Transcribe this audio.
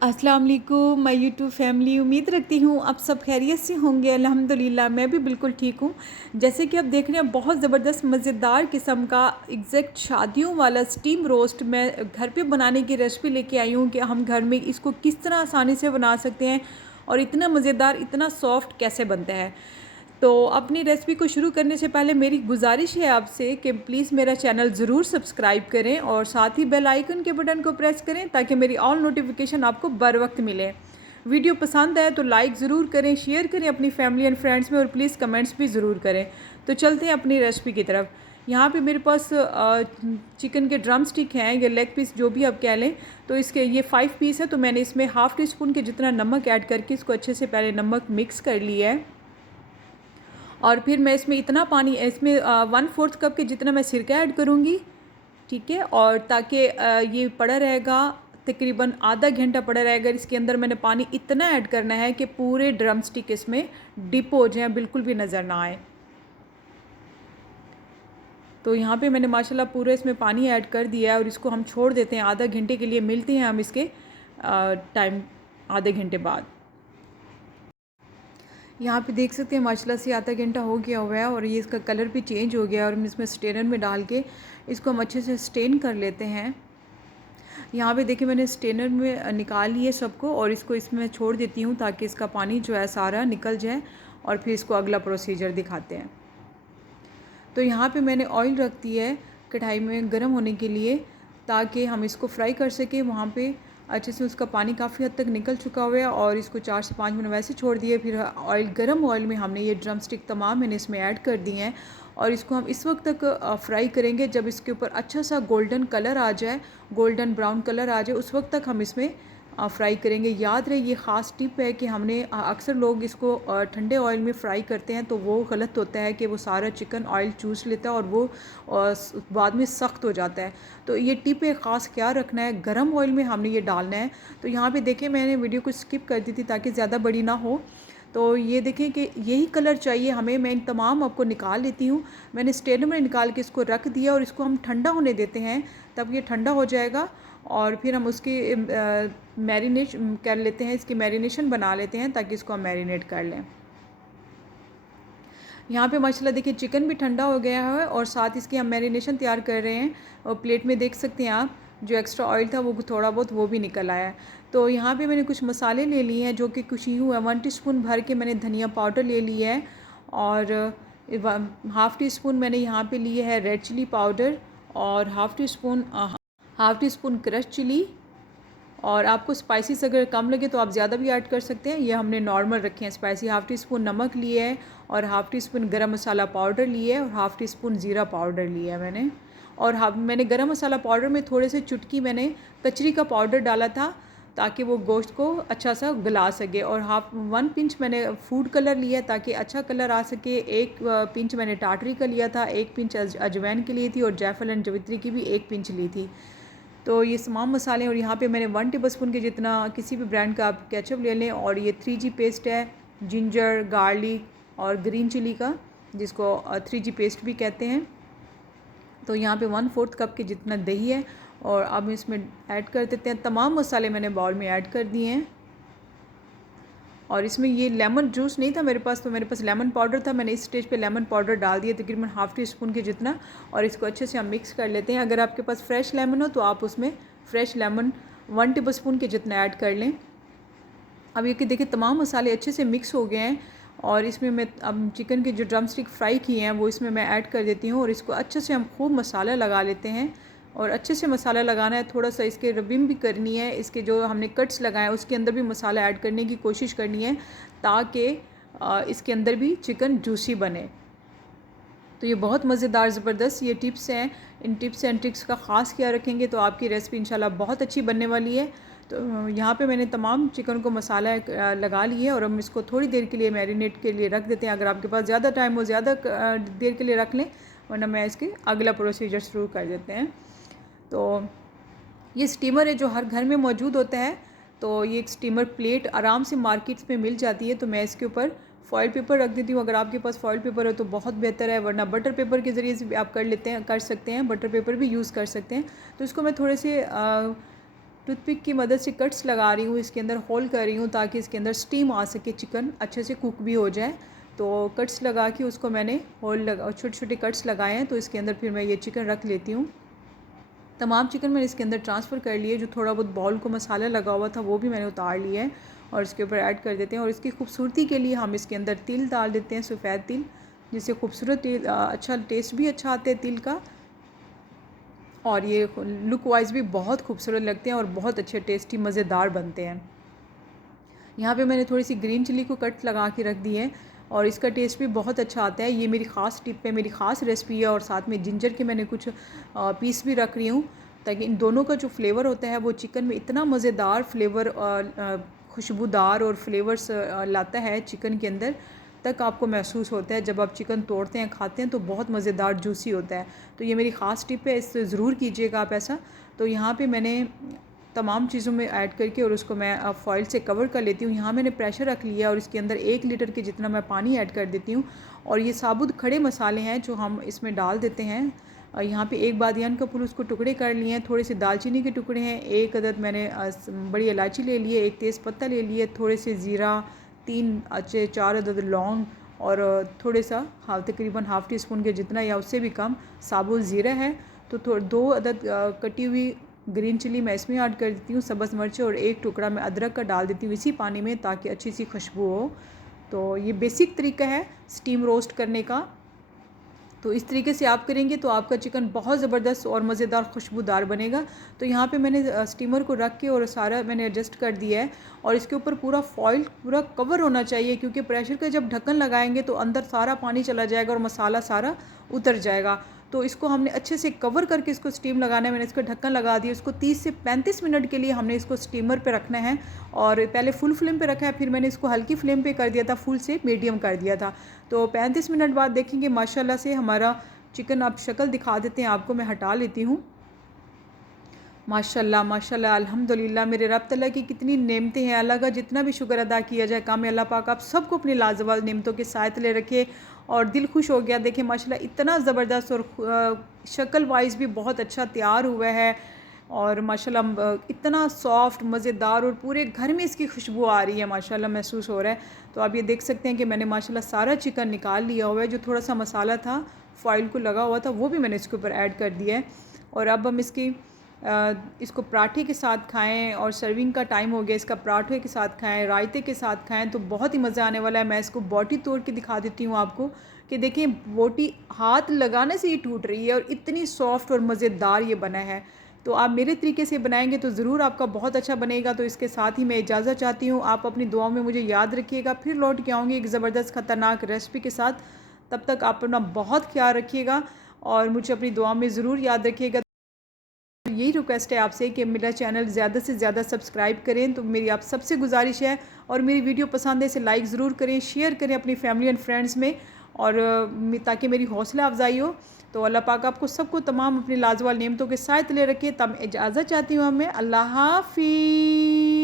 अस्सलाम वालेकुम my YouTube family. उम्मीद रखती हूँ आप सब खैरियत से होंगे। अल्हम्दुलिल्लाह मैं भी बिल्कुल ठीक हूँ। जैसे कि आप देख रहे हैं बहुत ज़बरदस्त मज़ेदार किस्म का एग्जैक्ट शादियों वाला स्टीम रोस्ट मैं घर पे बनाने की रेसिपी लेके आई हूँ कि हम घर में इसको किस तरह आसानी से बना सकते हैं और इतना मज़ेदार इतना सॉफ्ट कैसे बनता है। तो अपनी रेसिपी को शुरू करने से पहले मेरी गुजारिश है आपसे कि प्लीज़ मेरा चैनल ज़रूर सब्सक्राइब करें और साथ ही बेल आइकन के बटन को प्रेस करें ताकि मेरी ऑल नोटिफिकेशन आपको बर वक्त मिले। वीडियो पसंद आए तो लाइक ज़रूर करें, शेयर करें अपनी फैमिली एंड फ्रेंड्स में और प्लीज़ कमेंट्स भी ज़रूर करें। तो चलते हैं अपनी रेसिपी की तरफ। यहाँ पे मेरे पास चिकन के ड्रम स्टिक हैं या लेग पीस जो भी आप कह लें। तो इसके ये 5 पीस है। तो मैंने इसमें हाफ़ टी स्पून के जितना नमक ऐड करके इसको अच्छे से पहले नमक मिक्स कर लिया है और फिर मैं इसमें इतना पानी इसमें 1/4 कप के जितना मैं सिरका ऐड करूँगी। ठीक है, और ताकि ये पड़ा रहेगा तकरीबन आधा घंटा पड़ा रहेगा। इसके अंदर मैंने पानी इतना ऐड करना है कि पूरे ड्रम स्टिक इसमें डिप हो जाए, बिल्कुल भी नज़र ना आए। तो यहाँ पे मैंने माशाल्लाह पूरा इसमें पानी ऐड कर दिया है और इसको हम छोड़ देते हैं आधा घंटे के लिए। मिलते हैं हम इसके टाइम आधे घंटे बाद। यहाँ पे देख सकते हैं माशाल्लाह से आधा घंटा हो गया हुआ है और ये इसका कलर भी चेंज हो गया और हम इसमें स्टेनर में डाल के इसको हम अच्छे से स्टेन कर लेते हैं। यहाँ पे देखिए मैंने स्टेनर में निकाल लिए सबको और इसको इसमें छोड़ देती हूँ ताकि इसका पानी जो है सारा निकल जाए और फिर इसको अगला प्रोसीजर दिखाते हैं। तो यहाँ पे मैंने ऑयल रख दिया है कढ़ाई में गर्म होने के लिए ताकि हम इसको फ्राई कर सकें। वहाँ पे अच्छे से उसका पानी काफ़ी हद तक निकल चुका हुआ है और इसको 4 से 5 मिनट वैसे छोड़ दिए। फिर गर्म ऑयल में हमने ये ड्रम स्टिक तमाम मैंने इसमें ऐड कर दिए हैं और इसको हम इस वक्त तक फ्राई करेंगे जब इसके ऊपर अच्छा सा गोल्डन कलर आ जाए, गोल्डन ब्राउन कलर आ जाए, उस वक्त तक हम इसमें फ्राई करेंगे। याद रहे ये ख़ास टिप है कि हमने अक्सर लोग इसको ठंडे ऑयल में फ्राई करते हैं तो वो गलत होता है कि वो सारा चिकन ऑयल चूस लेता है और वो बाद में सख्त हो जाता है। तो ये टिप है, ख़ास ख्याल रखना है, गर्म ऑयल में हमने ये डालना है। तो यहाँ पे देखें मैंने वीडियो को स्किप कर दी थी ताकि ज़्यादा बड़ी ना हो। तो ये देखें कि यही कलर चाहिए हमें। मैं इन तमाम आपको निकाल लेती हूँ। मैंने स्टेनर में निकाल के इसको रख दिया और इसको हम ठंडा होने देते हैं। तब ये ठंडा हो जाएगा और फिर हम उसकी मैरिनेट कर लेते हैं, इसकी मैरिनेशन बना लेते हैं ताकि इसको हम मैरिनेट कर लें। यहाँ पे माशाल्लाह देखिए चिकन भी ठंडा हो गया है और साथ इसकी हम मैरिनेशन तैयार कर रहे हैं और प्लेट में देख सकते हैं आप जो एक्स्ट्रा ऑयल था वो थोड़ा बहुत वो भी निकल आया है। तो यहाँ पे मैंने कुछ मसाले ले लिए हैं जो कि कुछ ही हुआ 1 टीस्पून भर के मैंने धनिया पाउडर ले लिया है और हाफ़ टी स्पून मैंने यहाँ पे लिए है रेड चिली पाउडर और half teaspoon crush chilli. और आपको स्पाइसेस अगर कम लगे तो आप ज़्यादा भी ऐड कर सकते हैं। ये हमने नॉर्मल रखे हैं स्पाइसी। हाफ़ टी स्पून नमक लिए है और हाफ़ टी स्पून गरम मसाला पाउडर लिए है और हाफ़ टी स्पून ज़ीरा पाउडर लिया है मैंने। और मैंने गरम मसाला पाउडर में थोड़े से चुटकी मैंने कचरी का पाउडर डाला था ताकि वो गोश्त को अच्छा सा गला सके। और 1 पिंच मैंने फूड कलर लिया ताकि अच्छा कलर आ सके। 1 पिंच मैंने टाटरी का लिया था, 1 पिंच अजवैन की ली थी और जायफल एंड जवित्री की भी 1 पिंच ली थी। तो ये तमाम मसाले और यहाँ पे मैंने 1 टेबलस्पून के जितना किसी भी ब्रांड का आप केचप ले लें। और ये 3G पेस्ट है जिंजर गार्लिक और ग्रीन चिली का, जिसको 3G पेस्ट भी कहते हैं। तो यहाँ पे 1/4 कप के जितना दही है और अब इसमें ऐड कर देते हैं। तमाम मसाले मैंने बाउल में ऐड कर दिए हैं और इसमें ये लेमन जूस नहीं था मेरे पास तो मेरे पास लेमन पाउडर था। मैंने इस स्टेज पे लेमन पाउडर डाल दिया तकरीबन हाफ़ टी स्पून के जितना और इसको अच्छे से हम मिक्स कर लेते हैं। अगर आपके पास फ्रेश लेमन हो तो आप उसमें फ्रेश लेमन 1 टेबलस्पून के जितना ऐड कर लें। अब ये कि देखिए तमाम मसाले अच्छे से मिक्स हो गए हैं और इसमें मैं अब चिकन के जो ड्रम स्टिक फ्राई किए हैं वो इसमें मैं ऐड कर देती हूँ और इसको अच्छे से हम खूब मसाला लगा लेते हैं। और अच्छे से मसाला लगाना है, थोड़ा सा इसके रबिंग भी करनी है, इसके जो हमने कट्स लगाए हैं उसके अंदर भी मसाला ऐड करने की कोशिश करनी है ताकि इसके अंदर भी चिकन जूसी बने। तो ये बहुत मज़ेदार ज़बरदस्त ये टिप्स हैं। इन टिप्स एंड ट्रिक्स का ख़ास ख्याल रखेंगे तो आपकी रेसिपी इंशाल्लाह बहुत अच्छी बनने वाली है। तो यहाँ पे मैंने तमाम चिकन को मसाला लगा लिया और हम इसको थोड़ी देर के लिए मैरिनेट के लिए रख देते हैं। अगर आपके पास ज़्यादा टाइम हो ज़्यादा देर के लिए रख लें, वरना मैं इसके अगला प्रोसीजर शुरू कर देते हैं। तो ये स्टीमर है जो हर घर में मौजूद होता है। तो ये एक स्टीमर प्लेट आराम से मार्केट्स में मिल जाती है। तो मैं इसके ऊपर फॉइल पेपर रख देती हूँ। अगर आपके पास फॉइल पेपर है तो बहुत बेहतर है, वरना बटर पेपर के ज़रिए से भी आप कर सकते हैं, बटर पेपर भी यूज़ कर सकते हैं। तो इसको मैं थोड़े से टूथपिक की मदद से कट्स लगा रही हूँ, इसके अंदर होल कर रही हूँ ताकि इसके अंदर स्टीम आ सके, चिकन अच्छे से कुक भी हो जाए। तो कट्स लगा के उसको मैंने होल लगा, छोटे छोटे कट्स लगाए हैं। तो इसके अंदर फिर मैं ये चिकन रख लेती हूँ। तमाम चिकन मैंने इसके अंदर ट्रांसफ़र कर लिए। जो थोड़ा बहुत बाउल को मसाला लगा हुआ था वो भी मैंने उतार लिया है और इसके ऊपर ऐड कर देते हैं। और इसकी खूबसूरती के लिए हम इसके अंदर तिल डाल देते हैं, सफ़ेद तिल, जिससे खूबसूरत अच्छा टेस्ट भी अच्छा आता है तिल का, और ये लुक वाइज भी बहुत खूबसूरत लगते हैं और बहुत अच्छे टेस्टी मज़ेदार बनते हैं। यहाँ पे मैंने थोड़ी सी ग्रीन चिली को कट लगा के रख दी है और इसका टेस्ट भी बहुत अच्छा आता है। ये मेरी ख़ास टिप है, मेरी ख़ास रेसिपी है। और साथ में जिंजर के मैंने कुछ पीस भी रख रही हूँ ताकि इन दोनों का जो फ्लेवर होता है वो चिकन में इतना मज़ेदार फ्लेवर, खुशबूदार और फ्लेवर्स लाता है चिकन के अंदर तक आपको महसूस होता है। जब आप चिकन तोड़ते हैं, खाते हैं तो बहुत मज़ेदार जूसी होता है। तो ये मेरी ख़ास टिप है, इससे ज़रूर कीजिएगा आप ऐसा। तो यहाँ पे मैंने तमाम चीज़ों में ऐड करके और उसको मैं फॉइल से कवर कर लेती हूँ। यहाँ मैंने प्रेशर रख लिया और इसके अंदर 1 लीटर के जितना मैं पानी ऐड कर देती हूँ। और ये साबुत खड़े मसाले हैं जो हम इसमें डाल देते हैं। यहाँ पे 1 बादियान का फूल उसको टुकड़े कर लिए हैं, थोड़े से दालचीनी के टुकड़े हैं, 1 अदद मैंने बड़ी इलायची ले ली है, 1 तेज़ पत्ता ले लिए, थोड़े से ज़ीरा, 3 अच्छे 4 अदद लौंग और थोड़े सा तकरीबन हाफ़ टी स्पून के जितना या उससे भी कम साबुत ज़ीरा है। तो 2 अदद कटी हुई ग्रीन चिली मैं इसमें ऐड कर देती हूँ, सब्ज़ मिर्च और 1 टुकड़ा मैं अदरक का डाल देती हूँ इसी पानी में ताकि अच्छी सी खुशबू हो। तो ये बेसिक तरीका है स्टीम रोस्ट करने का। तो इस तरीके से आप करेंगे तो आपका चिकन बहुत ज़बरदस्त और मज़ेदार खुशबूदार बनेगा। तो यहाँ पे मैंने स्टीमर को रख के और सारा मैंने एडजस्ट कर दिया है और इसके ऊपर पूरा फॉइल पूरा कवर होना चाहिए, क्योंकि प्रेशर का जब ढक्कन लगाएंगे तो अंदर सारा पानी चला जाएगा और मसाला सारा उतर जाएगा। तो इसको हमने अच्छे से कवर करके इसको स्टीम लगाना है। मैंने इसको ढक्कन लगा दिया, इसको 30 से 35 मिनट के लिए हमने इसको स्टीमर पे रखना है। और पहले फुल फ्लेम पे रखा है, फिर मैंने इसको हल्की फ्लेम पे कर दिया था, फुल से मीडियम कर दिया था। तो 35 मिनट बाद देखेंगे माशाल्लाह से हमारा चिकन, आप शक्ल दिखा देते हैं आपको, मैं हटा लेती हूँ। माशाल्लाह माशाल्लाह अल्हम्दुलिल्लाह, मेरे रब तआला की कितनी नेमतें हैं। अल्लाह का जितना भी शुक्र अदा किया जाए काम है। अल्लाह पाक आप सबको अपनी लाजवाब नेमतों के साथ ले रखे और दिल खुश हो गया। देखें माशाल्लाह इतना ज़बरदस्त और शक्ल वाइज भी बहुत अच्छा तैयार हुआ है और माशाल्लाह इतना सॉफ्ट मज़ेदार और पूरे घर में इसकी खुशबू आ रही है, माशाल्लाह महसूस हो रहा है। तो आप ये देख सकते हैं कि मैंने माशाल्लाह सारा चिकन निकाल लिया हुआ है। जो थोड़ा सा मसाला था फॉइल को लगा हुआ था वो भी मैंने इसके ऊपर ऐड कर दिया है। और अब हम इसको पराठे के साथ खाएं और सर्विंग का टाइम हो गया, इसका पराठे के साथ खाएं, रायते के साथ खाएं तो बहुत ही मज़ा आने वाला है। मैं इसको बोटी तोड़ के दिखा देती हूँ आपको कि देखिए बोटी हाथ लगाने से ही टूट रही है और इतनी सॉफ्ट और मज़ेदार ये बना है। तो आप मेरे तरीके से बनाएंगे तो ज़रूर आपका बहुत अच्छा बनेगा। तो इसके साथ ही मैं इजाज़त चाहती हूँ, आप अपनी दुआओं में मुझे याद रखिएगा। फिर लौट के आऊँगी एक ज़बरदस्त ख़तरनाक रेसिपी के साथ। तब तक आप अपना बहुत ख्याल रखिएगा और मुझे अपनी दुआ में ज़रूर याद रखिएगा। यही रिक्वेस्ट है आपसे कि मेरा चैनल ज़्यादा से ज़्यादा सब्सक्राइब करें। तो मेरी आप सबसे गुजारिश है, और मेरी वीडियो पसंद है इसे लाइक ज़रूर करें, शेयर करें अपनी फैमिली एंड फ्रेंड्स में, और ताकि मेरी हौसला अफजाई हो। तो अल्लाह पाक आपको सबको तमाम अपनी लाजवाब नेमतों के साथ ले रखे। तब इजाज़त चाहती हूँ मैं, अल्लाह हाफ़िज़।